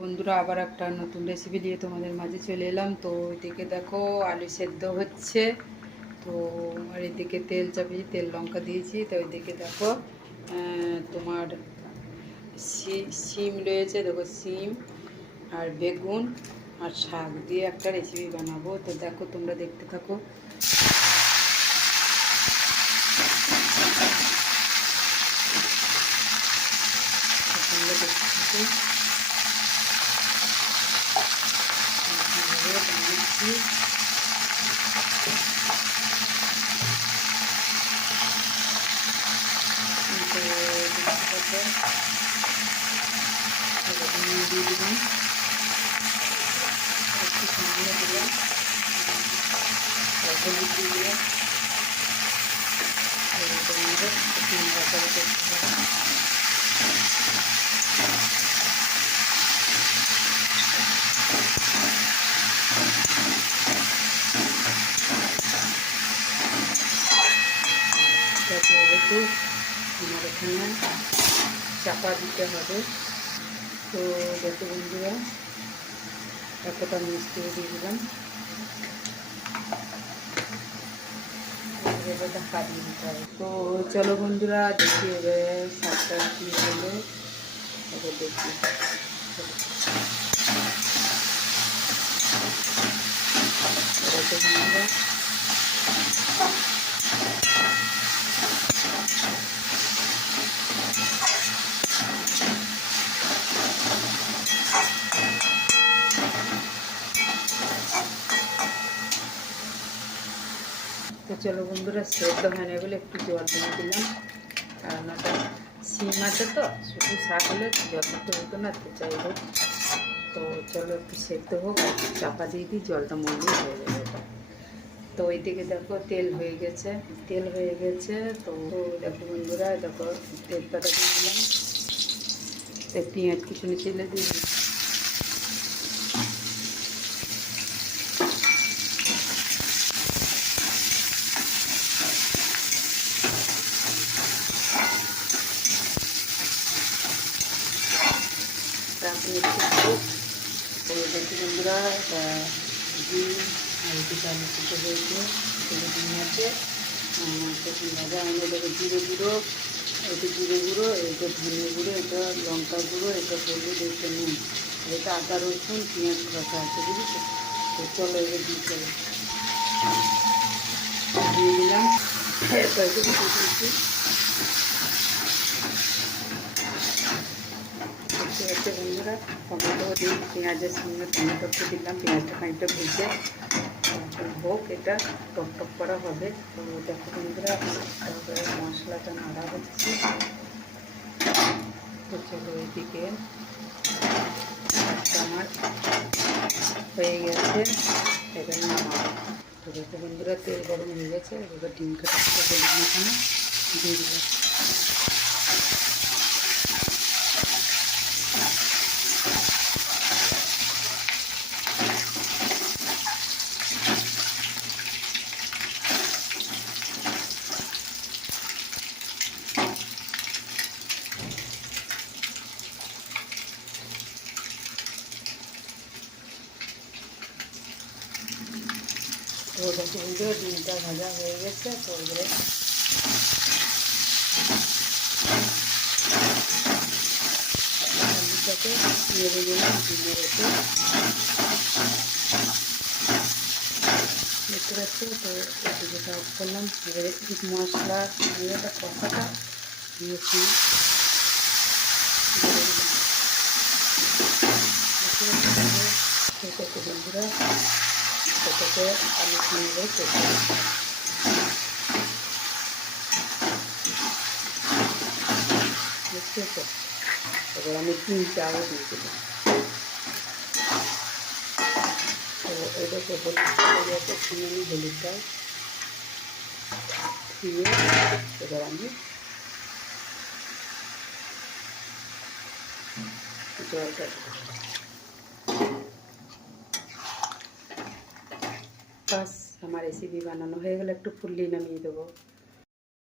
বন্ধুরা আবার একটা নতুন রেসিপি দিয়ে তোমাদের মাঝে চলে এলাম। তো এদিকে দেখো আলু সেদ্ধ হচ্ছে, তো আর এদিকে তেল চাপিয়ে তেল লঙ্কা দিয়েছি। তো ওইদিকে দেখো তোমার সিম রয়েছে, দেখো সিম আর বেগুন আর শাক দিয়ে একটা রেসিপি বানাবো। তো দেখো তোমরা দেখতে থাকো। তোমরা দেখতে থাকো বানাচ্ছি। দিয়ে দিলাম একটু সামনে দিলাম, হলুদ দিয়ে দিলাম, একটু নাড়াচাড়া করতে হবে। একটু আমার এখানে চাপা দিতে হবে। তো দেখো বন্ধুরা এতটা মিষ্টি দিয়ে দিলাম, ঢাকা দিয়ে দিতে হবে। তো চলো বন্ধুরা দেখি এবারে শাকটা কী হলো, এবার দেখি। বন্ধুরা তো চলো বন্ধুরা সেদ্ধ হয় না বলে একটু জল দিয়ে দিলাম, কারণ ওটা সিম আছে তো শুধু শাক হলে জলটা তো হতো না। তো যাই হোক, তো চলো একটু সেদ্ধ হোক, চাপা দিয়ে দিই, জলটা মরলেই হয়ে যাবে ওটা। তো ওইদিকে দেখো তেল হয়ে গেছে, তো দেখো বন্ধুরা দেখো তেজপাতা দিয়ে দিলাম, পেঁয়াজ কুচুনি ছেলে দিয়ে দিই। তারপরে তো দেখি বন্ধুরা ঘি আর একটু চালু ফুটে হয়েছে, সেগুলো আছে প্রথম ভাজা এনে দেবো জিরে গুঁড়ো, এটা জিরে গুঁড়ো, এটা ধনে গুঁড়ো, এটা লঙ্কা গুঁড়ো, এটা হলুদ, এটা নুন, এটা আদা রসুন পেঁয়াজ কষা আছে, বুঝেছো? তো চলো এবার দিয়ে দিলাম দিয়েছি। দেখতে পাচ্ছি বন্ধুরা টমেটো দিই, পেঁয়াজের সঙ্গে টমেটোকে দিলাম, পেঁয়াজটা খানিকটা ভেজে হোক, এটা টক টক করা হবে। তো দেখো বন্ধুরা তারপরে মশলাটা নাড়া হচ্ছে। তো চলো এদিকে আমার হয়ে গেছে, এবার নামাবো। তো দেখো বন্ধুরা তেল গরম হয়ে গেছে, এবার ডিম কাটাটা হলুদ মাখানো দিয়ে দিলাম। তো দেখো বন্ধুরা ডিমটা ভাজা হয়ে গেছে। তো এবারে আলুটাকে নেড়ে দিলাম, ডিমের ওপর দেখতে পাচ্ছি। তো এদিকে অফ করলাম, এবারে মশলা জিরাটা কষাটা দিয়েছি, ঠিক আছে বন্ধুরা। সেটাকে আলু কিনবে কেটে বুঝতেছো। এবার আমি ডিমটাও দিয়ে দিলাম। তো এটাকে হলুদটা দিয়ে আমি হলুদটা দিয়ে এবার আমি জলটা বাস আমার রেসিপি বানানো হয়ে গেলে একটু ফুললি নামিয়ে দেবো।